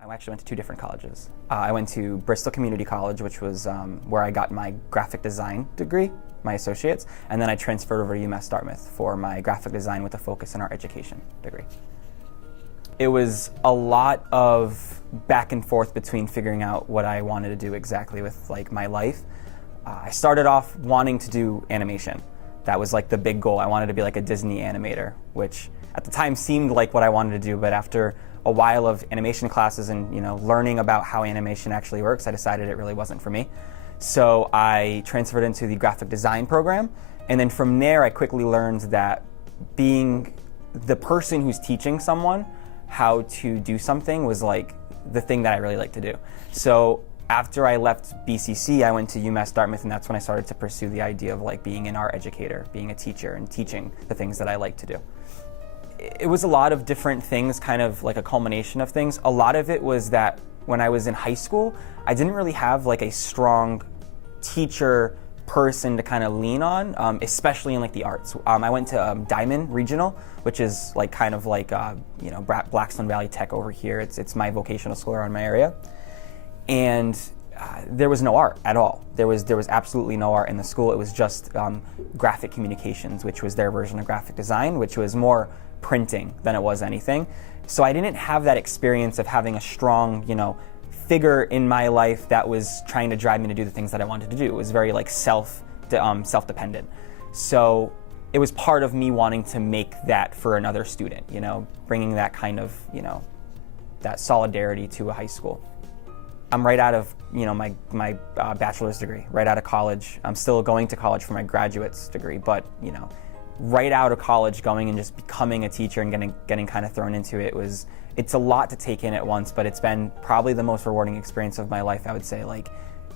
I actually went to two different colleges. I went to Bristol Community College, which was where I got my graphic design degree, my associates, and then I transferred over to UMass Dartmouth for my graphic design with a focus in art education degree. It was a lot of back and forth between figuring out what I wanted to do exactly with my life. I started off wanting to do animation. That was the big goal. I wanted to be a Disney animator, which at the time seemed like what I wanted to do, but after a while of animation classes and learning about how animation actually works, I decided it really wasn't for me. So I transferred into the graphic design program, and then from there I quickly learned that being the person who's teaching someone how to do something was the thing that I really like to do. So after I left BCC, I went to UMass Dartmouth, and that's when I started to pursue the idea of being an art educator, being a teacher, and teaching the things that I like to do. It was a lot of different things, kind of like a culmination of things. A lot of it was that when I was in high school, I didn't really have a strong teacher person to kind of lean on, especially in the arts. I went to Diamond Regional, which is Blackstone Valley Tech over here. It's my vocational school around my area, and there was no art at all. There was absolutely no art in the school. It was just graphic communications, which was their version of graphic design, which was more printing than it was anything. So I didn't have that experience of having a strong, figure in my life that was trying to drive me to do the things that I wanted to do. It was very self-dependent. So it was part of me wanting to make that for another student, bringing that kind of, that solidarity to a high school. I'm right out of my bachelor's degree, right out of college. I'm still going to college for my graduate's degree, but right out of college, going and just becoming a teacher and getting kind of thrown into it it's a lot to take in at once, but it's been probably the most rewarding experience of my life, I would say.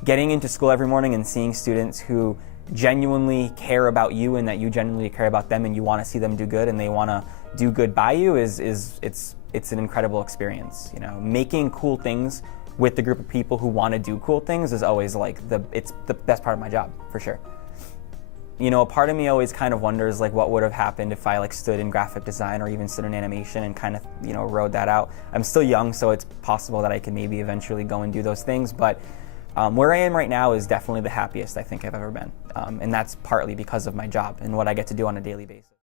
Getting into school every morning and seeing students who genuinely care about you and that you genuinely care about them and you want to see them do good and they want to do good by you it's an incredible experience. Making cool things with the group of people who want to do cool things is always it's the best part of my job, for sure. A part of me always kind of wonders what would have happened if I stood in graphic design or even stood in animation and kind of rode that out. I'm still young, so it's possible that I could maybe eventually go and do those things, but where I am right now is definitely the happiest I think I've ever been, and that's partly because of my job and what I get to do on a daily basis.